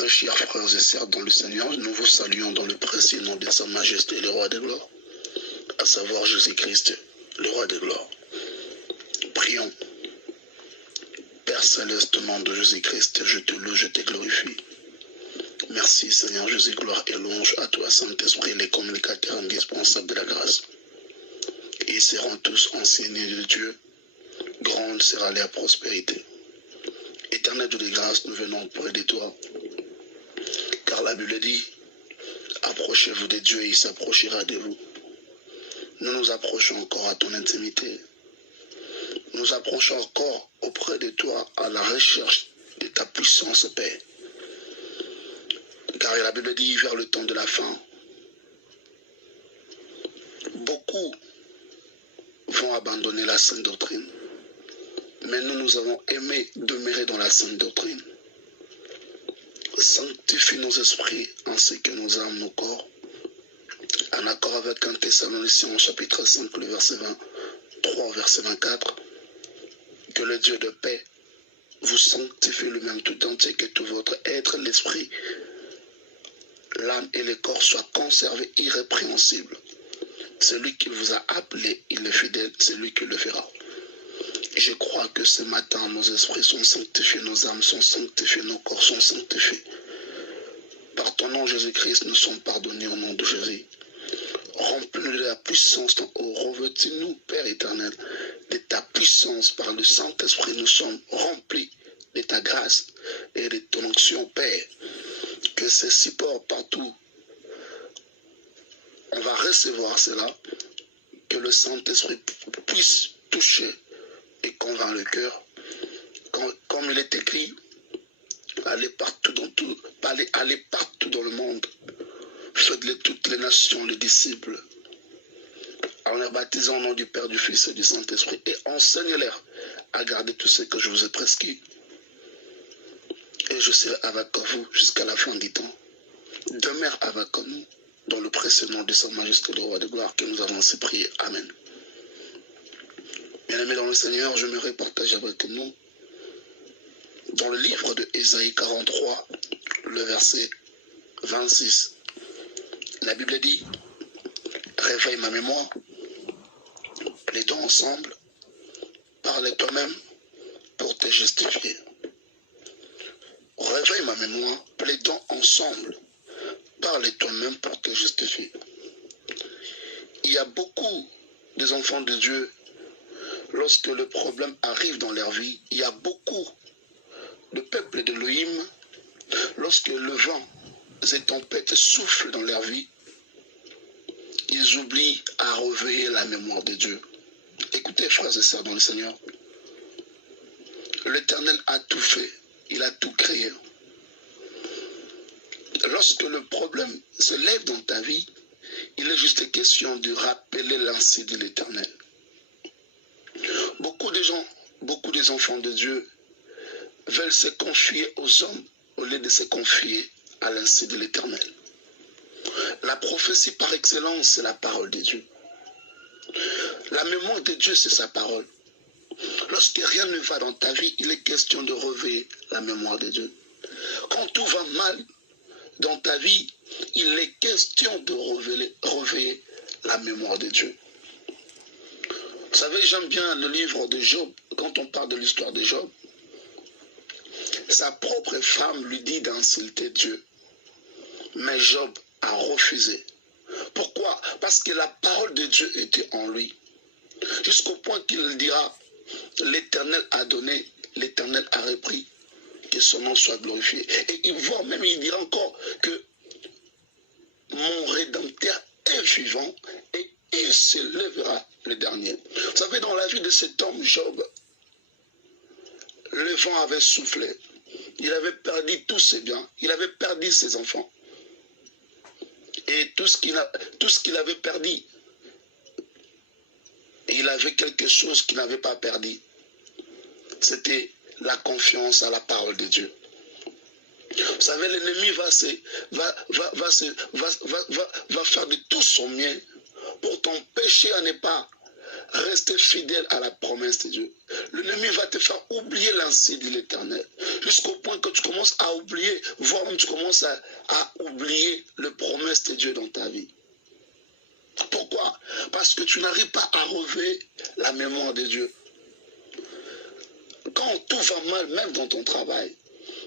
Très chers frères et sœurs dans le Seigneur, nous vous saluons dans le précieux nom de Sa Majesté, le Roi des Gloires, à savoir Jésus-Christ, le Roi des Gloires. Prions. Père céleste, au nom de Jésus-Christ, je te loue, je te glorifie. Merci Seigneur Jésus, gloire et louange à toi, Saint-Esprit, les communicateurs indispensables de la grâce. Ils seront tous enseignés de Dieu. Grande sera leur prospérité. Éternel Dieu de grâce, nous venons auprès de toi. Car la Bible dit, approchez-vous de Dieu et il s'approchera de vous. Nous nous approchons encore à ton intimité. Nous nous approchons encore auprès de toi à la recherche de ta puissance, Père. Car la Bible dit, vers le temps de la fin, beaucoup vont abandonner la sainte doctrine. Mais nous avons aimé demeurer dans la sainte doctrine. Sanctifie nos esprits ainsi que nos âmes, nos corps, en accord avec 1 Thessaloniciens chapitre 5, le verset 23, verset 24, que le Dieu de paix vous sanctifie lui-même tout entier, que tout votre être, l'esprit, l'âme et le corps soient conservés irrépréhensibles. Celui qui vous a appelé, il est fidèle, c'est lui qui le fera. Je crois que ce matin, nos esprits sont sanctifiés, nos âmes sont sanctifiées, nos corps sont sanctifiés. Par ton nom, Jésus-Christ, nous sommes pardonnés au nom de Jésus. Remplis-nous de la puissance d'en haut. Revêtis-nous, Père éternel, de ta puissance. Par le Saint-Esprit, nous sommes remplis de ta grâce et de ton onction, Père. Que ces supports partout, on va recevoir cela. Que le Saint-Esprit puisse toucher et convainc le cœur. Comme il est écrit, allez partout dans le monde. Faites-les toutes les nations, les disciples, en les baptisant au nom du Père, du Fils et du Saint-Esprit, et enseignez-leur à garder tout ce que je vous ai prescrit. Et je serai avec vous jusqu'à la fin du temps. Demeure avec nous, dans le précieux nom de Sa Majesté, le Roi de gloire, que nous avons ainsi prié. Amen. Bien-aimés dans le Seigneur, je me partage avec nous dans le livre de Ésaïe 43, le verset 26. La Bible dit, réveille ma mémoire, plaidons ensemble, parle toi-même pour te justifier. Réveille ma mémoire, plaidons ensemble, parle toi-même pour te justifier. Il y a beaucoup des enfants de Dieu, lorsque le problème arrive dans leur vie, il y a beaucoup de peuples d'Élohim, lorsque le vent et tempêtes soufflent dans leur vie, ils oublient à réveiller la mémoire de Dieu. Écoutez, frères et sœurs dans le Seigneur, l'Éternel a tout fait, il a tout créé. Lorsque le problème se lève dans ta vie, il est juste question de rappeler l'ainsi de l'Éternel. Beaucoup de gens, beaucoup des enfants de Dieu veulent se confier aux hommes au lieu de se confier à l'insu de l'Éternel. La prophétie par excellence, c'est la parole de Dieu. La mémoire de Dieu, c'est sa parole. Lorsque rien ne va dans ta vie, il est question de réveiller la mémoire de Dieu. Quand tout va mal dans ta vie, il est question de réveiller la mémoire de Dieu. Vous savez, j'aime bien le livre de Job. Quand on parle de l'histoire de Job, sa propre femme lui dit d'insulter Dieu. Mais Job a refusé. Pourquoi? Parce que la parole de Dieu était en lui. Jusqu'au point qu'il dira, l'Éternel a donné, l'Éternel a repris, que son nom soit glorifié. Et il voit même, il dira encore que mon Rédempteur est vivant et il se lèvera le dernier. Vous savez, dans la vie de cet homme, Job, le vent avait soufflé. Il avait perdu tous ses biens. Il avait perdu ses enfants. Et tout ce qu'il avait perdu, il avait quelque chose qu'il n'avait pas perdu. C'était la confiance à la parole de Dieu. Vous savez, l'ennemi va faire de tout son mieux pour t'empêcher à ne pas rester fidèle à la promesse de Dieu. L'ennemi va te faire oublier l'ainsi de l'Éternel. jusqu'au point que tu commences à oublier, voire même tu commences à oublier les promesses de Dieu dans ta vie. Pourquoi? Parce que tu n'arrives pas à relever la mémoire de Dieu. Quand tout va mal, même dans ton travail,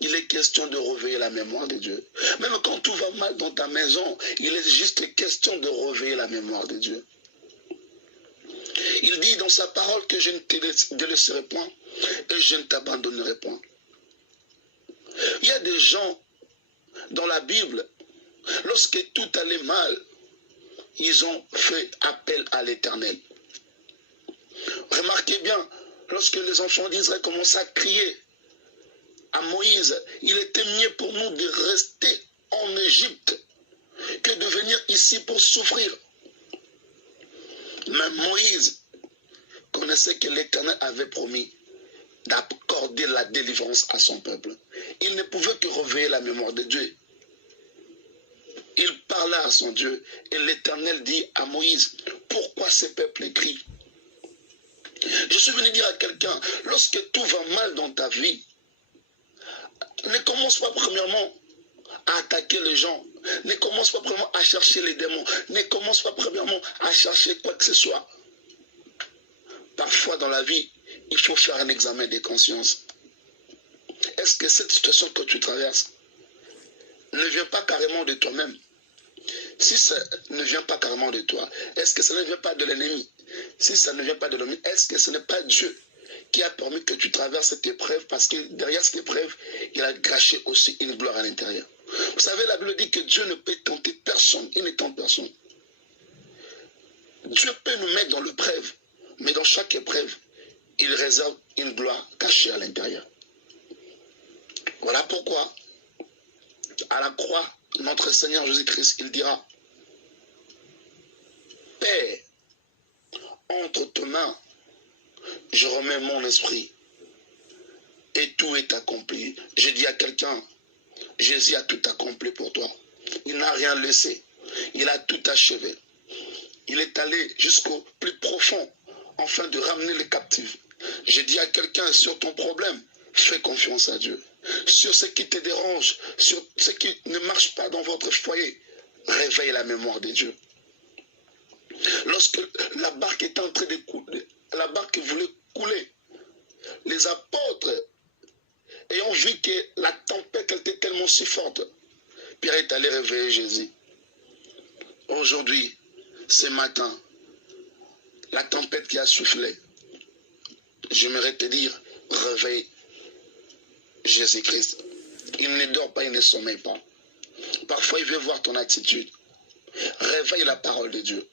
il est question de réveiller la mémoire de Dieu. Même quand tout va mal dans ta maison, il est juste question de réveiller la mémoire de Dieu. Il dit dans sa parole que je ne te délaisserai point et je ne t'abandonnerai point. Il y a des gens dans la Bible, lorsque tout allait mal, ils ont fait appel à l'Éternel. Remarquez bien, lorsque les enfants d'Israël commençaient à crier à Moïse, il était mieux pour nous de rester en Égypte que de venir ici pour souffrir. Mais Moïse connaissait que l'Éternel avait promis d'accorder la délivrance à son peuple. Il ne pouvait que réveiller la mémoire de Dieu. Il parla à son Dieu et l'Éternel dit à Moïse, pourquoi ce peuple crie? Je suis venu dire à quelqu'un, lorsque tout va mal dans ta vie, ne commence pas premièrement à attaquer les gens, ne commence pas premièrement à chercher les démons, ne commence pas premièrement à chercher quoi que ce soit. Parfois dans la vie, il faut faire un examen de conscience. Est-ce que cette situation que tu traverses ne vient pas carrément de toi-même? Si ça ne vient pas carrément de toi, est-ce que ça ne vient pas de l'ennemi? Si ça ne vient pas de l'ennemi, est-ce que ce n'est pas Dieu qui a permis que tu traverses cette épreuve, parce que derrière cette épreuve, il a caché aussi une gloire à l'intérieur. Vous savez, la Bible dit que Dieu ne peut tenter personne, il ne tente personne. Dieu peut nous mettre dans l'épreuve, mais dans chaque épreuve, il réserve une gloire cachée à l'intérieur. Voilà pourquoi, à la croix, notre Seigneur Jésus-Christ, il dira, Père, entre tes mains, je remets mon esprit et tout est accompli. Je dis à quelqu'un, Jésus a tout accompli pour toi. Il n'a rien laissé. Il a tout achevé. Il est allé jusqu'au plus profond afin de ramener les captifs. Je dis à quelqu'un, sur ton problème, fais confiance à Dieu. Sur ce qui te dérange, sur ce qui ne marche pas dans votre foyer, réveille la mémoire de Dieu. Lorsque la barque était en train de couler, la barque voulait couler, les apôtres, ayant vu que la tempête était tellement si forte, Pierre est allé réveiller Jésus. Aujourd'hui, ce matin, la tempête qui a soufflé, j'aimerais te dire, réveille Jésus-Christ. Il ne dort pas, il ne sommeille pas. Parfois, il veut voir ton attitude. Réveille la parole de Dieu.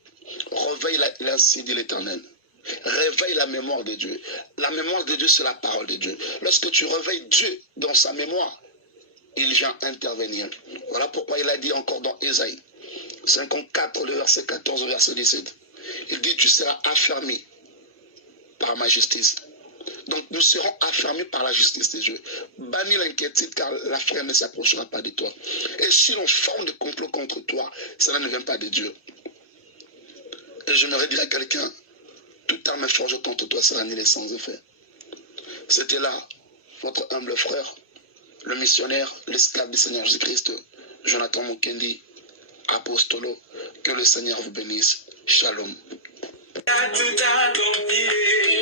Réveille l'ainsi de l'Éternel. Réveille la mémoire de Dieu. La mémoire de Dieu, c'est la parole de Dieu. Lorsque tu réveilles Dieu dans sa mémoire, il vient intervenir. Voilà pourquoi il a dit encore dans Ésaïe 54, le verset 14, le verset 17. Il dit, tu seras affermi par ma justice. Donc nous serons affermis par la justice de Dieu. Bannis l'inquiétude car la frère ne s'approchera pas de toi. Et si l'on forme de complot contre toi, cela ne vient pas de Dieu. Et je me dire à quelqu'un, toute arme forgée contre toi sera annulée sans effet. C'était là votre humble frère, le missionnaire, l'esclave du Seigneur Jésus-Christ, Jonathan Mukendi, apostolo. Que le Seigneur vous bénisse. Shalom. Tout accompli.